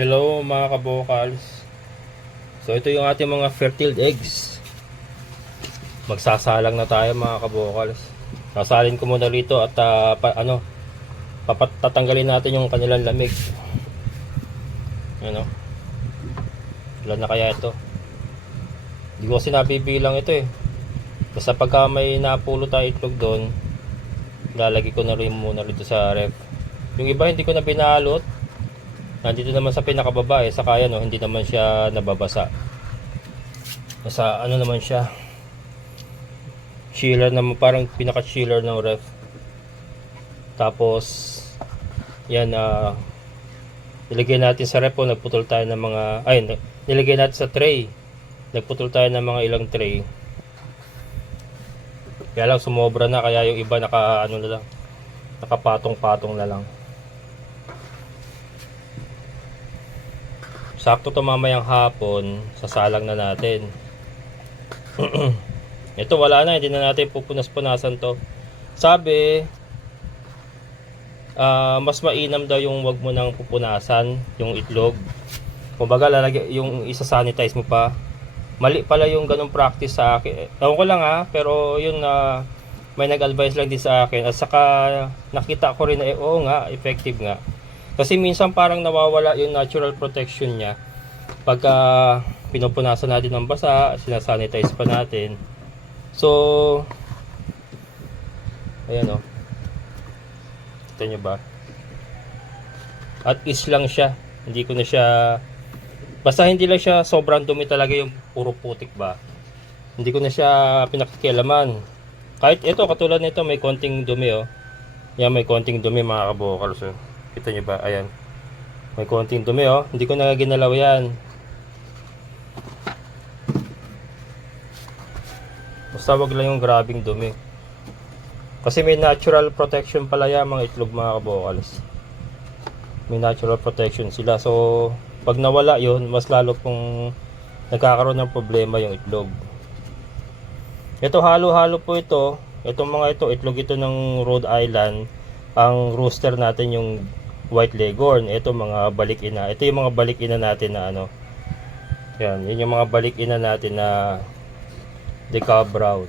Hello mga kabokals. So ito yung ating mga fertile eggs. Magsasalang na tayo mga kabokals. Sasalin ko muna rito at tatanggalin natin yung kanilang lamig. Ano? Ilan na kaya ito? Hindi ko kasi nabibilang ito eh. Basta pagka may napulo tayo itlog doon, lalagay ko na rin muna rito sa ref. Yung iba hindi ko na binalot. Nandito naman sa pinakababa eh, saka yan, hindi naman siya nababasa. Nasa ano naman siya, chiller naman, parang pinaka chiller ng ref. Tapos yan, nilagay natin sa ref, nagputol tayo ng mga, nilagay natin sa tray, nagputol tayo ng mga ilang tray. Kaya lang sumobra na, kaya yung iba nakapatong-patong na lang. Sakto to mamayang hapon, sasalang na natin. Ito wala na, hindi na natin pupunas-punasan to. Sabi, mas mainam daw yung wag mo nang pupunasan yung itlog. Kumbaga yung isa-sanitize mo pa. Mali pala yung ganong practice sa akin. Ewan ko lang pero yun may nag-advise lang din sa akin. At saka nakita ko rin na oo nga, effective nga. Kasi minsan parang nawawala yung natural protection niya pagka pinupunasan natin ng basa, sinasanitize pa natin. So ayan ito nyo ba? At is lang siya, hindi ko na siya, basta hindi lang siya sobrang dumi talaga, yung puro putik ba, hindi ko na siya pinakikialaman. Kahit ito, katulad nito, may konting dumi yan, may konting dumi mga kabokals. Kita nyo ba? Ayan. May konting dumi hindi ko na ginalaw yan. Basta wag lang yung grabing dumi. Kasi may natural protection pala yan mga itlog mga kabokals. May natural protection sila. So, pag nawala yun, mas lalo pong nagkakaroon ng problema yung itlog. Ito halo-halo po ito. Itong mga ito, itlog ito ng Rhode Island. Ang rooster natin yung White Leghorn. Ito mga balik-ina. Ito yung mga balik-ina natin na yan, yun yung mga balik-ina natin na Deca Brown.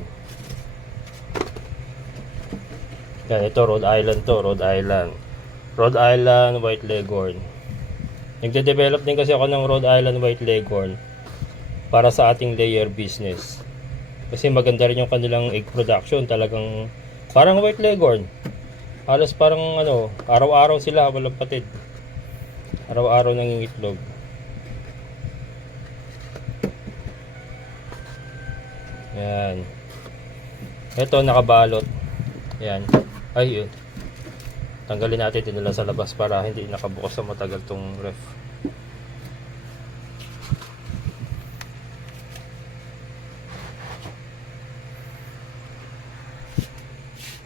Yan, ito Rhode Island to, Rhode Island. Rhode Island White Leghorn. Nagde-develop din kasi ako ng Rhode Island White Leghorn para sa ating layer business. Kasi maganda rin yung kanilang egg production, talagang parang White Leghorn. Halos parang araw-araw sila, walang patid. Araw-araw nangingitlog. Yan. Ito nakabalot. Yan. Ay, yun. Tanggalin natin ito nila sa labas para hindi nakabukas sa matagal tong ref.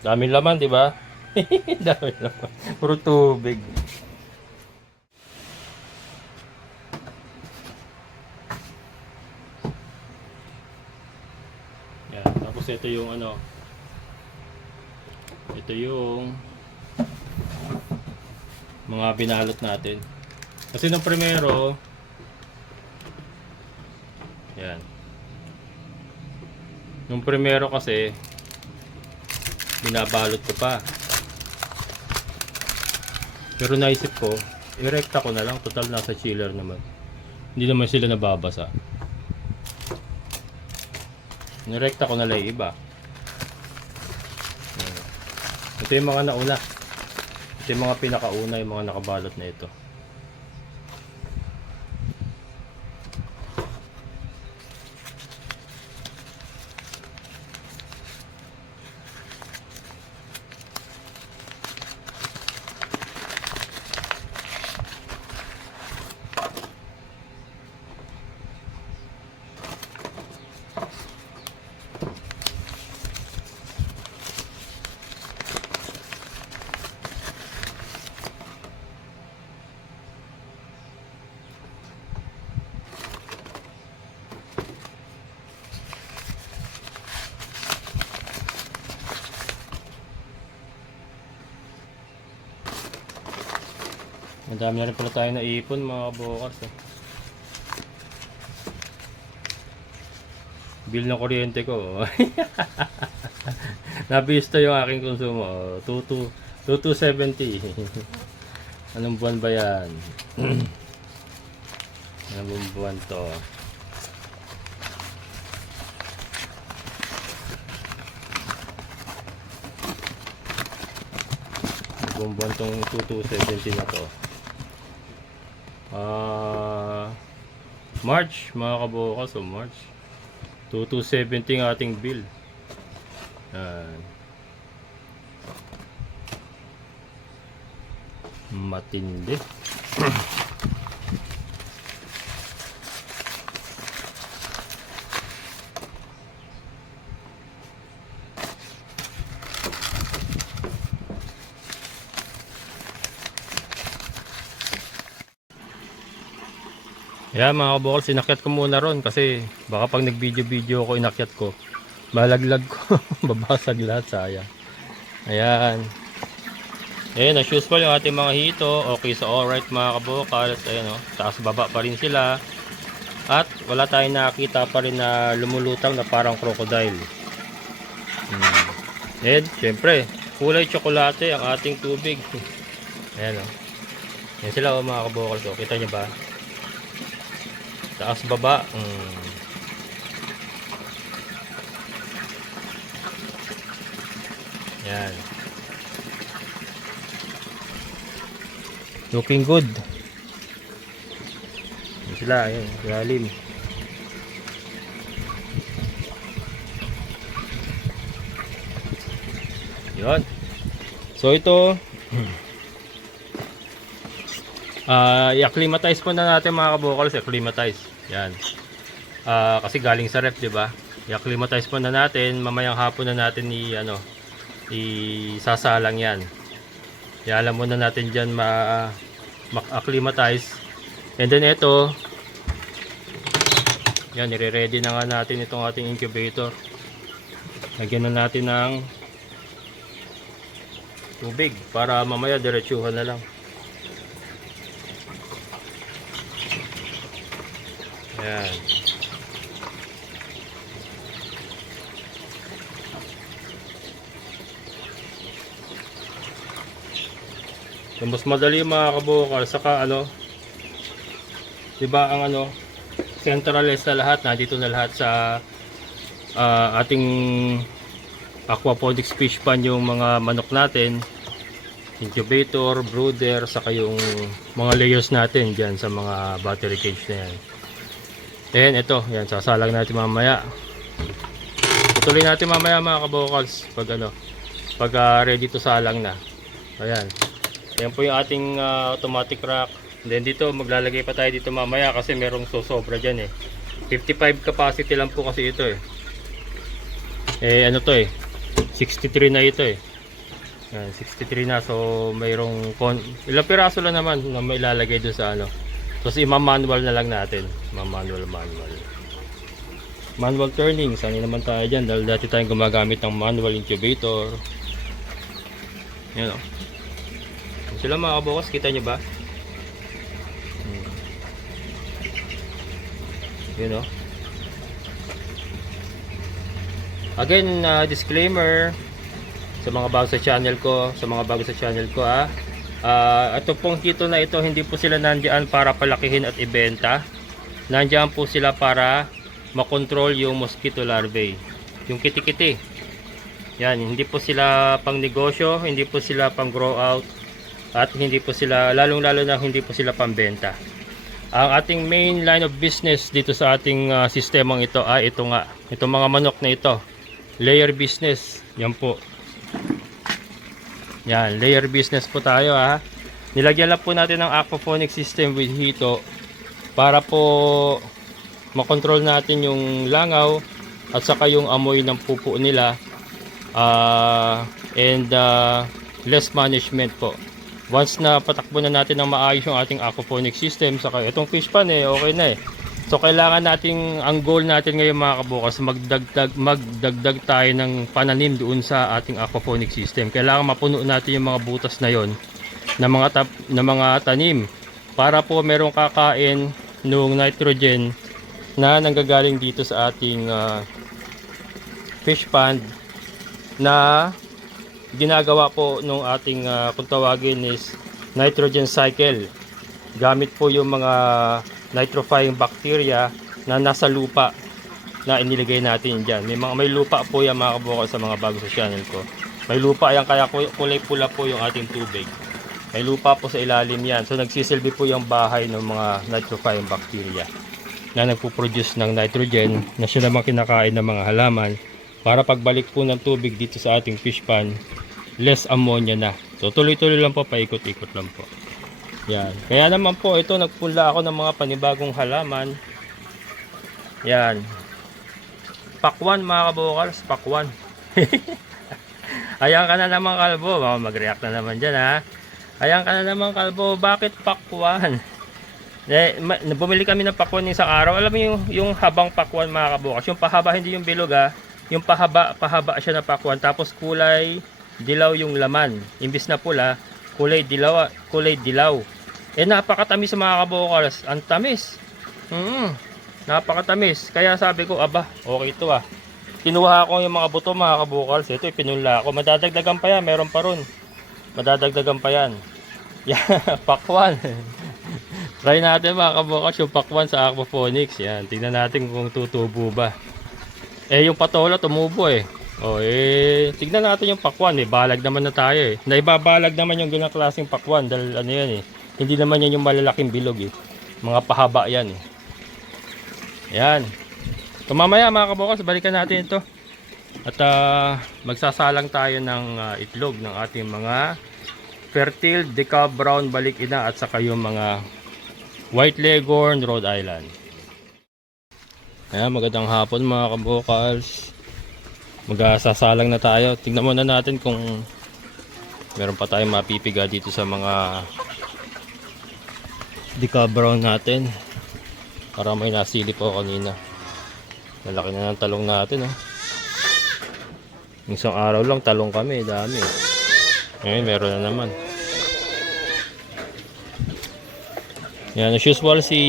Daming laman, di ba? Dami naman. Puro tubig. Yan. Tapos ito yung ito yung mga binalot natin. Kasi nung primero, yan. Nung primero kasi, binabalot ko pa. Pero naisip ko, irekta ko na lang, total nasa chiller naman. Hindi naman sila nababasa. Nirekta ko na lang yung iba. Ito yung mga nauna. Ito yung mga pinakauna, yung mga nakabalot na ito. Madami na rin pala tayo naipon mga kabukas. Bill ng kuryente ko. Nabisto yung aking konsumo. 2270. Anong buwan ba yan? Anong buwan to? Anong buwan tong 2270 na to? March mga kabukas. So March 2270 ang ating bill. Matindi. Yan mga kabukal, sinakyat ko muna ron kasi baka pag nag-video ako inakyat ko, malaglag ko, babasag lahat, sayang. Ayan. Ayan, as usual yung ating mga hito. Okay, so alright mga kabukal. Ayan o, taas baba pa rin sila. At wala tayong nakita pa rin na lumulutang na parang crocodile. Ayan, syempre, kulay tsokolate ang ating tubig. Ayan o. Ayan sila o mga kabukal. So, kita nyo ba? Taas baba. Yan. Looking good. Yan sila. Ayan. Lalim. Yan. So ito i-acclimatize po na natin mga kabukals. I-acclimatize. Yan. Kasi galing sa ref, 'di ba? I-acclimatize po na natin. Mamayang hapon na natin isasalang 'yan. Alam muna natin diyan ma-acclimatize. And then ito, yan, nire-ready na nga natin itong ating incubator. Lagyan na natin ng tubig para mamaya diretsuhan na lang. Yan. So, mas madali mga kabukal, saka diba ang centralized na lahat, nandito na lahat sa ating aquaponics fish pan, yung mga manok natin, incubator, brooder, saka yung mga layers natin dyan sa mga battery cage na yan. Then ito, yan, sasalang natin mamaya. Tutuloy natin mamaya mga kabukals pag ready to salang na. Ayan. Yan po yung ating automatic rack. Then dito maglalagay pa tayo dito mamaya kasi merong sosobra dyan 55 capacity lang po kasi ito 63 na ito Yan, 63 na. So mayroong ilang piraso lang naman na may ilalagay doon sa Tapos ima-manual na lang natin. Manual turning. Sanay naman tayo dyan dahil dati tayong gumagamit ng manual incubator. Yan o. Sila mga kabukas, kita nyo ba? Yun o. Again, disclaimer sa mga bago sa channel ko, ito pong hito na ito, hindi po sila nandiyan para palakihin at ibenta. Nandiyan po sila para makontrol yung mosquito larvae, yung kiti-kiti. Yan, hindi po sila pang negosyo, hindi po sila pang grow out, at hindi po sila, lalong-lalo na hindi po sila pambenta. Ang ating main line of business dito sa ating sistemang ito ay itong mga manok na ito. Layer business. Yan po. Yan, layer business po tayo Nilagyan lang po natin ng aquaponic system with hito para po makontrol natin yung langaw at saka yung amoy ng pupo nila, and less management po. Once na patakbo na natin ng maayos yung ating aquaponic system, saka itong fish pan okay na So kailangan nating, ang goal natin ngayon mga kabukas, magdagdag tayo ng pananim doon sa ating aquaponic system. Kailangan mapuno natin yung mga butas na yon na mga tanim para po merong kakain ng nitrogen na nanggagaling dito sa ating fish pond na ginagawa po nung ating kung tawagin is nitrogen cycle. Gamit po yung mga nitrifying bacteria na nasa lupa na iniligay natin dyan. May lupa po yan mga kabukal sa mga bago sa channel ko. May lupa yan kaya kulay pula po yung ating tubig. May lupa po sa ilalim yan. So nagsisilbi po yung bahay ng mga nitrifying bacteria na nagpo-produce ng nitrogen na siya naman kinakain ng mga halaman para pagbalik po ng tubig dito sa ating fish pond, less ammonia na. So tuloy-tuloy lang po, paikot-ikot lang po. Yan. Kaya naman po ito, nagpunla ako ng mga panibagong halaman. Yan. Pakwan mga kabukals, pakwan. Ayan ka na naman kalbo, mag-react na naman dyan ha. Ayan ka na naman kalbo, bakit pakwan? Bumili kami ng pakwan isang araw. Alam mo yung habang pakwan mga kabukals, yung pahaba hindi yung bilog ha. Yung pahaba siya na pakwan, tapos kulay dilaw yung laman. Imbis na pula, kulay dilaw. Napakatamis mga kabukals, ang tamis. Napakatamis. Kaya sabi ko, aba, okay ito ah. Kinuha ko yung mga buto mga kabukals. Ito, ipinula ko. Madadagdagan pa yan. Meron pa ron. Madadagdagan pa yan. Yan, pakwan. Try natin mga kabukals yung pakwan sa aquaponics. Yan, tingnan natin kung tutubo ba. Yung patola tumubo eh. Tignan natin yung pakwan eh. Balag naman na tayo eh. Naibabalag naman yung ganang klaseng pakwan. Dahil ano yan eh. Hindi naman yan yung malalaking bilog eh. Mga pahaba yan eh. Yan. So mamaya mga kabukals, balikan natin ito. At magsasalang tayo ng itlog ng ating mga fertile decal brown balik-ina at saka yung mga white leghorn Rhode Island. Ayan, magandang hapon mga kabukals. Magsasalang na tayo. Tingnan muna natin kung meron pa tayong mapipiga dito sa mga decal brown natin. Para may nasili po kanina. Malaki na ng talong natin oh. Isang araw lang talong kami, dami. Ngayon meron na naman. Yan, as usual si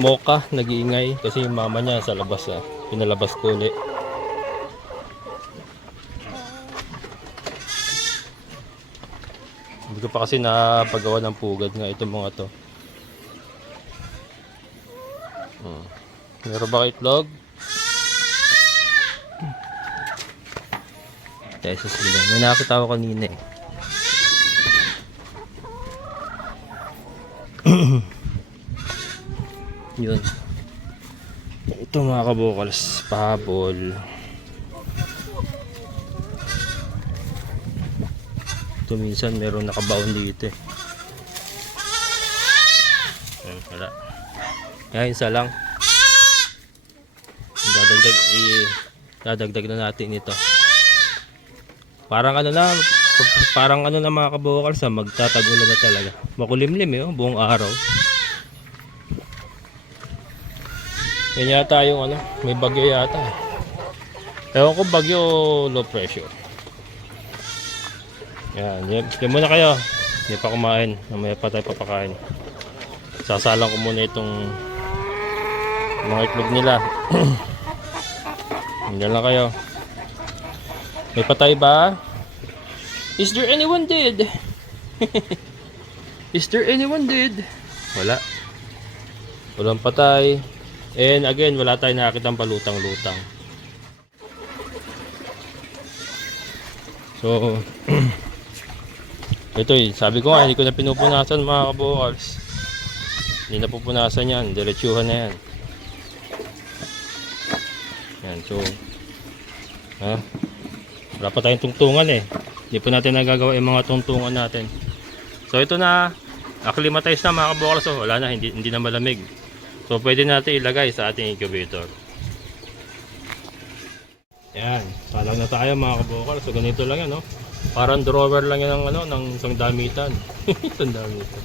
Mocha nag-iingay kasi yung mama niya sa labas ah. Pinalabas ko ulit. Hindi ko pa kasi napagawa ng pugad nga itong mga to. Meron ba itlog? Tayo sa sila. May nakakita ko kanina eh. Yun. Ito mga kabukals, pahabol. Ito minsan meron nakabaon dito eh. Wala. Yan, isa lang. Dadagdag na natin ito. Parang ano na mga kabukals, magtatagulan na talaga. Makulimlim eh, buong araw. Yan yata yung ano, may bagyo yata. Ewan ko bagyo o low pressure. Yan, yan muna kayo. Hindi pa kumain, mamaya pa tayo papakain. Sasalang ko muna itong mga itlog nila. Hindi lang kayo. May patay ba? Is there anyone dead? Is there anyone dead? Wala. Walang patay. And again, wala tayong nakakitang palutang-lutang. So, ito eh. Sabi ko nga, hindi ko na pinupunasan mga kabukals. Hindi na pupunasan yan. Diretsuhan na yan. Yan, so wala pa tayong tungtungan eh. Hindi po natin nagagawa yung mga tungtungan natin. So ito na, acclimatize na mga kabukals. So wala na, hindi na malamig. So pwede natin ilagay sa ating incubator. Yan, salang na tayo mga kabukals. So ganito lang yan, no? Parang drawer lang yan ng, ano, ng isang damitan. Isang damitan.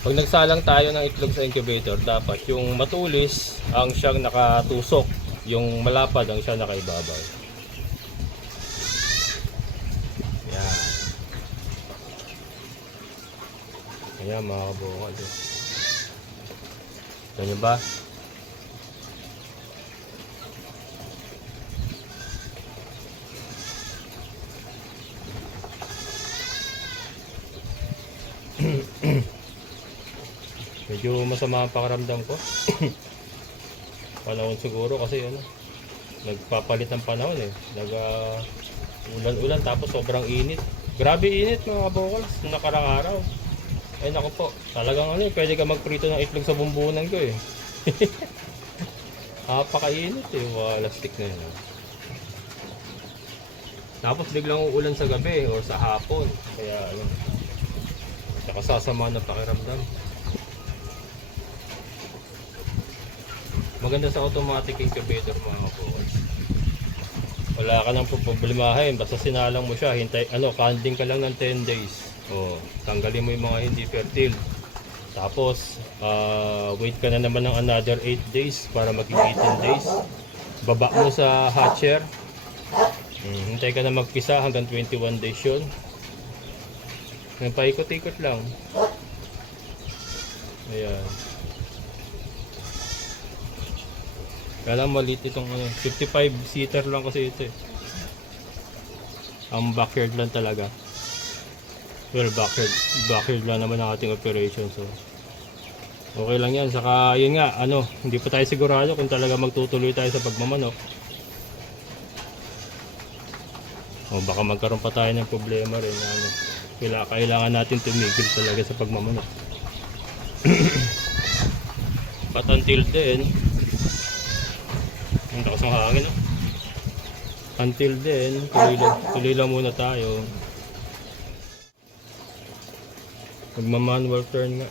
Pag nagsalang tayo ng itlog sa incubator, dapat yung matulis ang siyang nakatusok, yung malapad ang siya nakaibabaw. Ayan mga kabukal. Ganyan ba? Medyo masama ang pakiramdam ko. Panahon siguro kasi ano, nagpapalit ng panahon eh. Ulan-ulan tapos sobrang init. Grabe init mga kabukals nung nakarang araw. Ay naku po, talagang ano eh, pwede ka magprito ng itlog sa bumbunan ko eh. Napakainit eh, walastik na yun. Tapos biglang uulan sa gabi o sa hapon. Kaya ano, saka sasama ng pakiramdam. Maganda sa automatic incubator mga kabukals. Wala ka nang problemahin, basta sinalang mo siya, canning ka lang ng 10 days. Tanggalin mo yung mga hindi fertile. Tapos, wait ka na naman ng another 8 days para maging 18 days. Baba mo sa hatcher. Hintay ka na magpisa hanggang 21 days yun. Paikot-ikot lang. Ayan. Kaya lang maliit itong 55-seater lang kasi ito eh. Ang backyard lang talaga. Well, backyard lang naman ang ating operation, so okay lang yan. Saka yun nga, hindi pa tayo sigurado kung talaga magtutuloy tayo sa pagmamanok. Baka magkaroon pa tayo ng problema rin. Kailangan natin tumigil talaga sa pagmamanok. But until then, ang takas ng hangin until then, tuloy lang muna tayo. Magma-manual turn nga.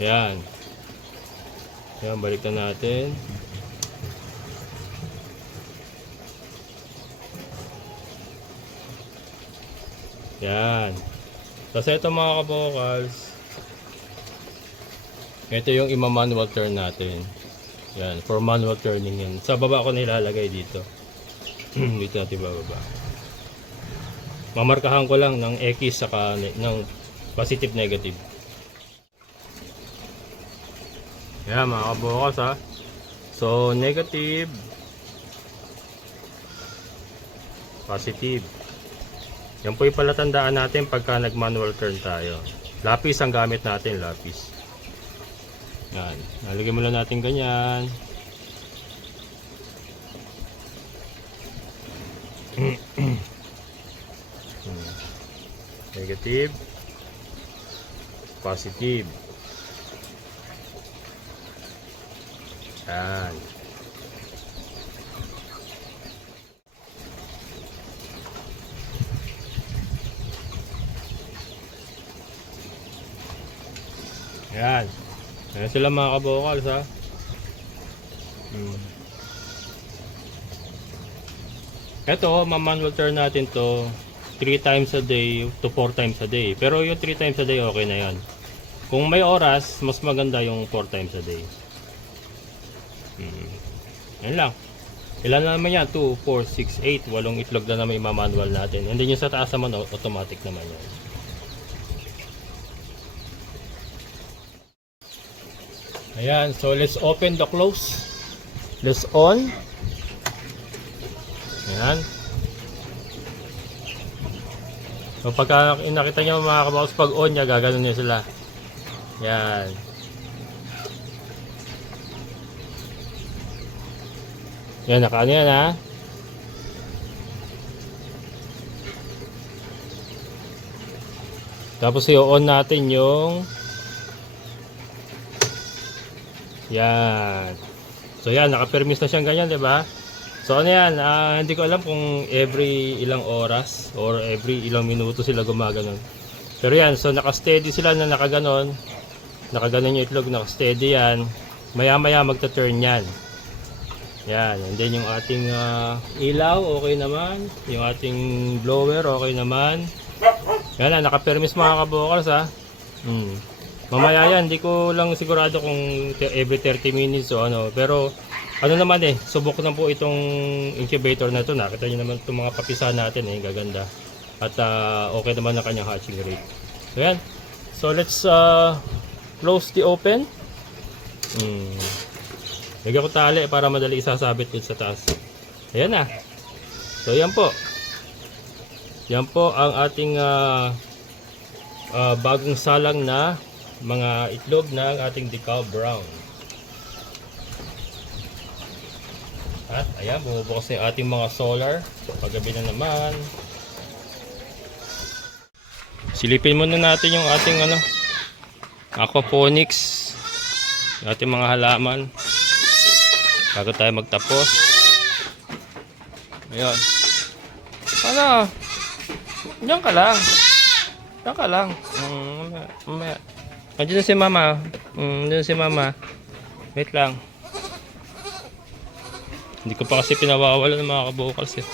Yan. Yan, balik na natin. Yan. Tapos ito mga kabukals, ito yung ima-manual turn natin. Yan, for manual turning yan. Sa baba ko nilalagay dito. Dito natin bababa. Mamarkahan ko lang ng X saka ng positive negative. Yan mga kabukals ha. So negative, positive. Yan po yung palatandaan natin pagka nag-manual turn tayo. Lapis ang gamit natin, lapis. Yan, nalagyan mo lang natin ganyan. Negative, positive. Yan. Yan. Ayan sila mga kabukals ha. Ito, ma-manual turn natin to 3 times a day to 4 times a day. Pero yung 3 times a day okay na yan. Kung may oras, mas maganda yung 4 times a day. Yan lang. Ilan na naman yan? 2, 4, 6, 8. 8 itlog na naman yung ma-manual natin. And then yung sa taas naman, automatic naman yan. Ayan, so let's open the close. Let's on. Ayan. So pagka nakita nyo mga kabukals, pag on niya, gaganon niya sila. Ayan. Ayan, nakaano yan ha. Tapos i-on natin yung yan. So yan, naka-permis na siyang ganyan, 'di ba? So ano yan, hindi ko alam kung every ilang oras or every ilang minuto sila gumaganon. Pero yan, so naka-steady sila na nakaganon. Nakaganon yung itlog, naka-steady yan. Maya-maya magta-turn yan. Yan, and then yung ating ilaw, okay naman. Yung ating blower, okay naman. Yan na, naka-permis mga kabukals ha. Mamaya yan, hindi ko lang sigurado kung every 30 minutes o ano. Pero ano naman subok na po itong incubator na ito. Nakita nyo naman itong mga papisa natin gaganda. At okay naman ang kanyang hatching rate. So yan. So let's close the open. Lagyan ko tali para madali isasabit dito sa taas. Ayan na. So yan po. Yan po ang ating bagong salang na mga itlog ng ating decal brown. At ayan, bumubukas na yung ating mga solar. Paggabi na naman. Silipin muna natin yung ating aquaponics. Yung ating mga halaman. Bago tayo magtapos. Ayan. Diyan ka lang. Diyan ka lang. Mamaya. Andiyan na si mama. Andiyan si mama. Wait lang. Hindi ko pa kasi pinawawala ng mga kabukals eh.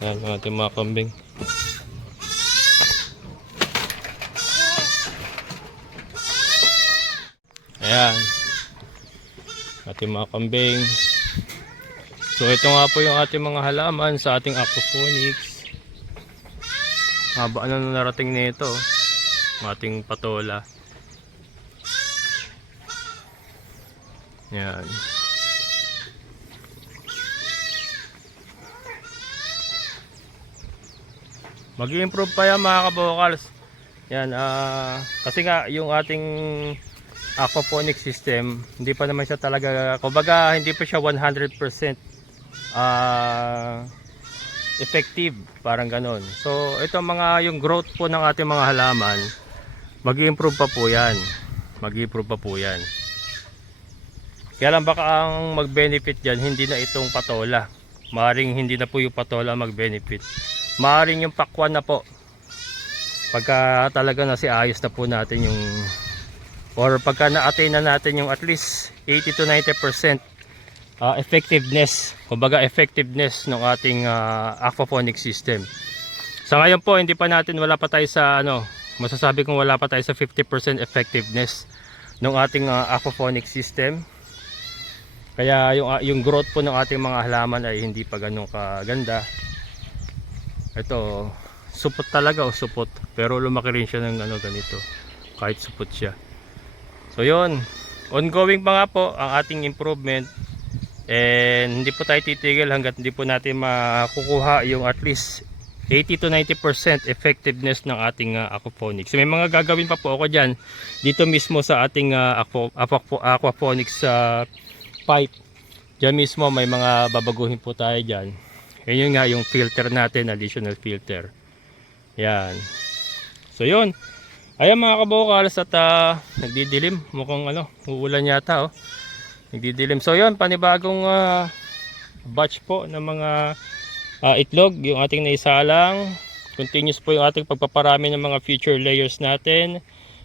Ayan ang ating mga kambing. Ayan. Ating mga kambing. So ito nga po yung ating mga halaman sa ating aquaponics. Haba na narating nito. Ating patola. Yan. Mag-i-improve pa yan mga kabokals. Yan, kasi nga yung ating aquaponic system, hindi pa naman siya talaga, kumbaga hindi pa siya 100% effective, parang ganon. So ito yung growth po ng ating mga halaman, mag-i-improve pa po yan. Mag-i-improve pa po yan. Kaya lang baka ang mag-benefit dyan, hindi na itong patola. Maaring hindi na po yung patola mag-benefit. Maaring yung pakwan na po. Pagka talaga na ayos na po natin yung, or pagka na-attain na natin yung at least 80 to 90% effectiveness. Kumbaga effectiveness ng ating aquaponic system. Sa ngayon po, wala pa tayo sa masasabi kong wala pa tayo sa 50% effectiveness ng ating aquaponic system. Kaya yung growth po ng ating mga halaman ay hindi pa ganun kaganda. Ito, supot talaga o supot. Pero lumaki rin siya ng ganito. Kahit supot siya. So yun, ongoing pa nga po ang ating improvement. And hindi po tayo titigil hanggat hindi po natin makukuha yung at least 80 to 90% effectiveness ng ating aquaponics. So may mga gagawin pa po ako dyan. Dito mismo sa ating aquaponics pipe. Diyan mismo may mga babaguhin po tayo dyan. Yun nga yung filter natin, additional filter. Yan. So yun. Ayan mga kabokals at nagdidilim. Mukhang uulan yata nagdidilim. So yun, panibagong batch po ng mga itlog. Yung ating naisalang. Continuous po yung ating pagpaparami ng mga future layers natin.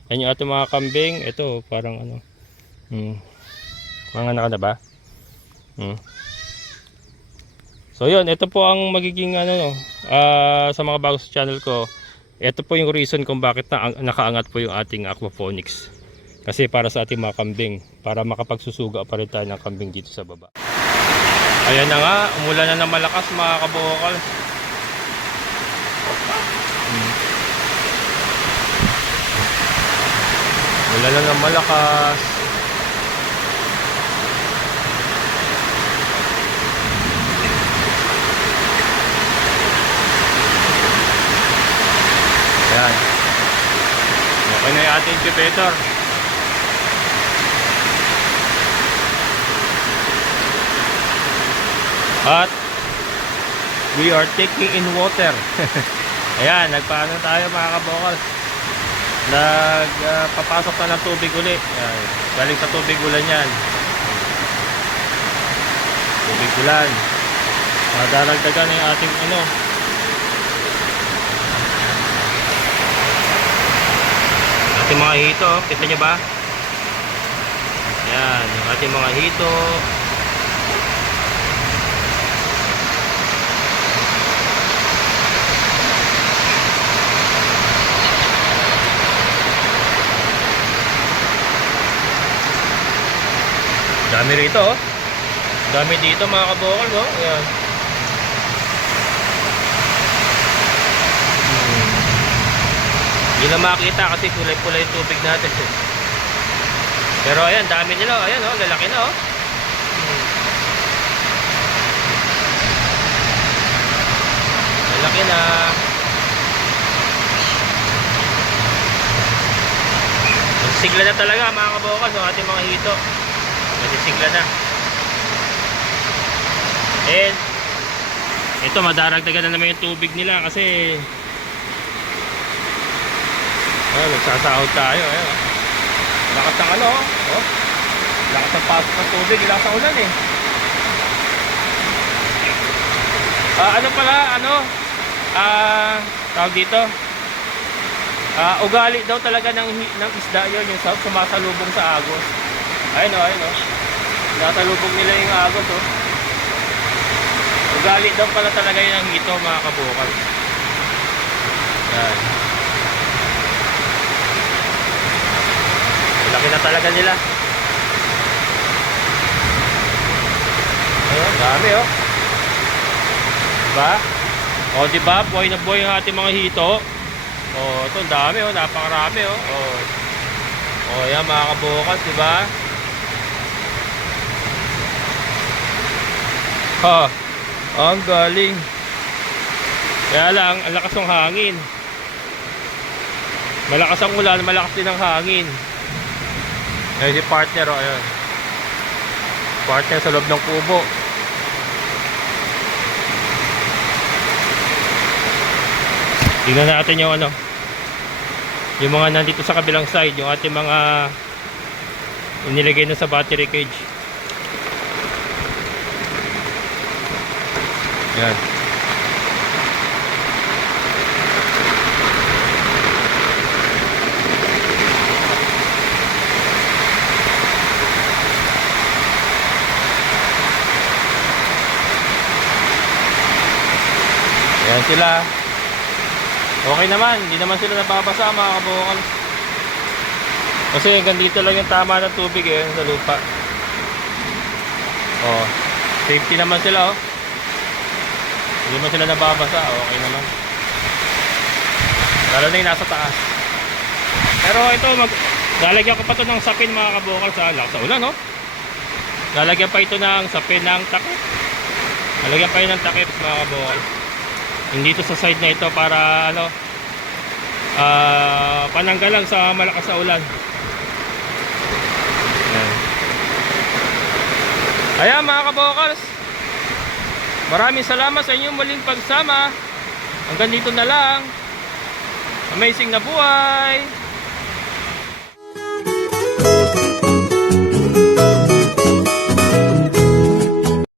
Yan yung ating mga kambing. Ito parang mga anak na ba? So yun, ito po ang magiging sa mga bago sa channel ko. Ito po yung reason kung bakit nakaangat po yung ating aquaponics. Kasi para sa ating mga kambing, para makapagsusuga pa rin tayo ng kambing dito sa baba. Ayan na nga, umulan na ng malakas mga kabokal. Umulan na ng malakas. Ayan. Okay na yung ating incubator. At we are taking in water. Ayan, nagpaano tayo mga kabokal. Nagpapasok na ng tubig uli. Ayan, galing sa tubig ulan yan. Tubig ulan. Madalagdagan na yung ating ating mga hito, kita nyo ba? Yan, yung ating mga hito. Dami rito Dami dito mga kabokal, oh. Ayan. Hindi na makita kasi kulay-kulay yung tubig natin. Pero ayan, dami nila. Ayan, oh, lalaki na, oh. Lalaki na. Sigla na talaga mga kabokal, so ating mga hito. Sigla na. And ito, madaragdagan na naman yung tubig nila kasi nagsasahod tayo. Ayan. Lakas ng ano, oh. Lakas ng pasok ng tubig, lakas ng ulan eh. Ano pala, tawag dito, ugali daw talaga ng isda yun, yung sumasalubong sa agos. Ayun o. Nasalubong nila yung agos, oh. Ugali daw pala talaga yun ng hito mga kabukal. Yan. Laki na talaga nila. Ayun, dami oh. Diba? O diba, buhay na buhay ang ating mga hito. O ito, dami oh, napakarami oh. O yan mga kabukas, diba? Ha, ang galing. Kaya lang, ang lakas ng hangin. Malakas ang ulan, malakas din ang hangin. Ayun si partner oh, ayun. Partner sa loob ng kubo. Tingnan natin yung yung mga nandito sa kabilang side, yung ating mga inilagay na sa battery cage. Yan. Yan sila. Okay naman, hindi naman sila nababasa mga kabukal. Kasi hanggang dito lang yung tama ng tubig eh, sa lupa. Oh, safety naman sila oh. Hindi naman sila nababasa, okay naman. Lalo na yung nasa taas. Pero ito, lalagyan ko pa ito ng sapin mga kabukal sa ulan oh. Lalagyan pa ito ng sapin ng takip. Lalagyan pa yun ng takip mga kabukal. Hindi ito sa side na ito para pananggal lang sa malakas na ulan. Ayan mga kabokals, maraming salamat sa inyong muling pagsama. Hanggang dito na lang. Amazing na buhay.